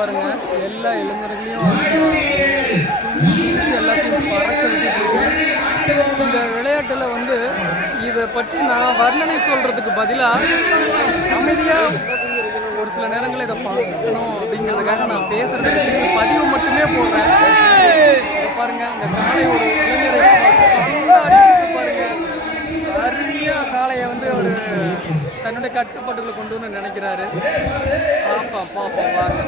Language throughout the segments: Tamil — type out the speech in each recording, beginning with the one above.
பாருங்க, எல்லா இளைஞர்களையும் எல்லாத்தையும் பறக்க விட்டுட்டு இருக்கு. இந்த விளையாட்டுல வந்து இதை பற்றி நான் வர்ணனை சொல்றதுக்கு பதிலாக அமைதியாக ஒரு சில நேரங்களில் இதை பார்க்கணும் அப்படிங்கிறதுக்காக நான் பேசுறதுக்கு பதிவு மட்டுமே போடுறேன். பாருங்க, இந்த காளை ஒரு இளைஞரை பாருங்க, அருமையா காளையை வந்து ஒரு தன்னுடைய கட்டுப்பாட்டுக்குள்ள கொண்டு வந்து நினைக்கிறாரு. பாப்பா வாங்க.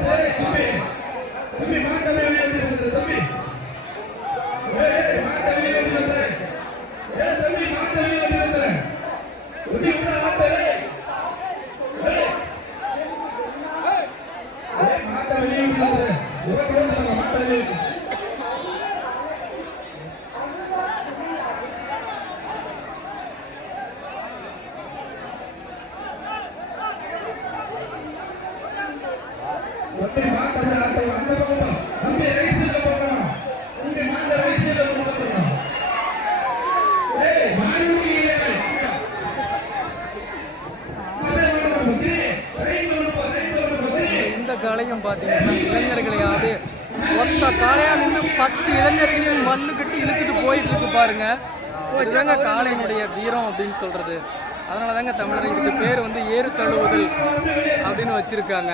இந்த காளையும் பார்த்தீங்கன்னா இளைஞர்களையாவது ஒத்த காளையா நின்று 10 இளைஞர்களையும் மல்லு கட்டி இழுத்துட்டு போயிட்டு இருக்கு பாருங்க. இதுதாங்க காளையினுடைய வீரம் அப்படின்னு சொல்றது. அதனால தாங்க தமிழர் இதுக்கு பேர் வந்து ஏறு தழுவுதல் அப்படின்னு வச்சிருக்காங்க.